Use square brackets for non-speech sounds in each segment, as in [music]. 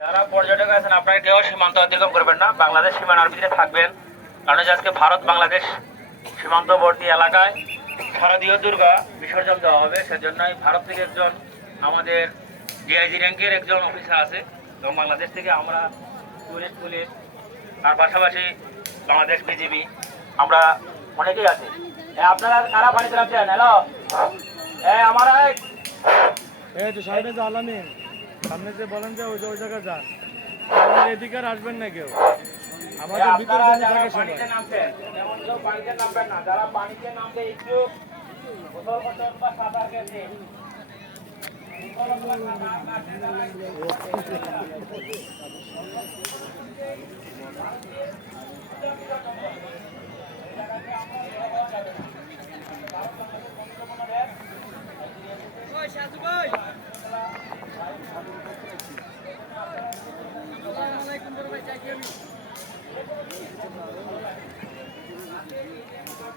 যারা পর্যটক আছেন, আপনারা কেউ সীমান্ত অতিক্রম করবেন না। বাংলাদেশ সীমানার ভিতরে থাকবেন। কারণ আজকে ভারত, বাংলাদেশ সীমান্তবর্তী এলাকায় শারদীয় দুর্গা বিসর্জন দেওয়া হবে। সেজন্যই ভারত থেকে একজন আমাদের ডিআইজি র্যাঙ্কের একজন অফিসার আছে। এবং বাংলাদেশ থেকে আমরা টুরিস্ট পুলিশ, তার পাশাপাশি বাংলাদেশ বিজিবি আমরা অনেকেই আছি। আপনারা কারা পানিতে নামছেন হ্যালো এ, আমার সামনে যে বলেন যে ওই ওই জায়গায় যান আমাদের এদিকে আর আসবেন না কেউ। আমাদের ভিতরে জমি থাকে সবাই। পানিতে কেউ পানিতে নামবেন না। যারা পানিতে নামতে ইচ্ছুক, গোসল করতে বা সাঁতার কেটে, গোসল অথবা [laughs]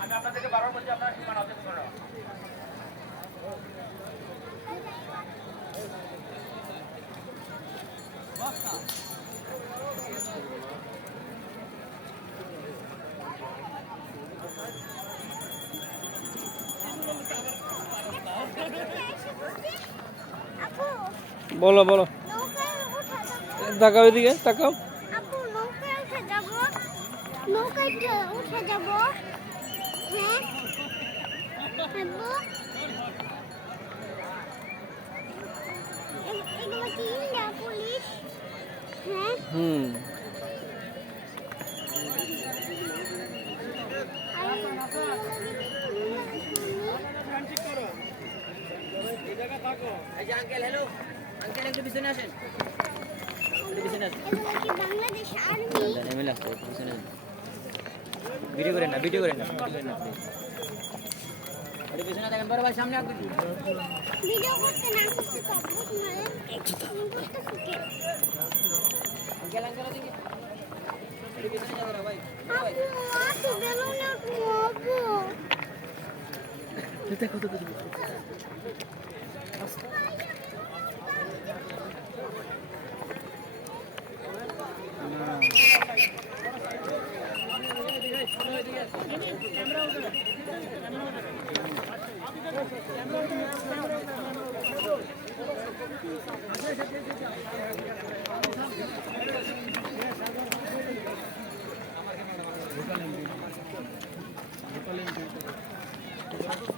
আমি আপনাদেরকে অতিক্রম করুন। বলো বলো তাকাও এদিকে তাকাও আপু নৌকায় উঠে যাবো নৌকায় উঠে- উঠে যাবো হ্যাঁ আপু এ- এগুলো কি ইন্ডিয়া পুলিশ হ্যাঁ হুম আর এগুলো কি ইন্ডিয়া পুলিশ? এগুলো কি বাংলাদেশ আর্মি ভিডিও করেন না ভিডিও করেন না ভিডিও করেন না। আরে পিছনে দেখেন বড় ভাই সামনে আগুন ভিডিও করতে না করতে তো আপু মারে আমি করতে ফুকে আঙ্কেল আঙ্কেল ওদিকে আরে পিছনে যাও রে ভাই আপু আসো বেলুনে উঠবো আপু হ্যালো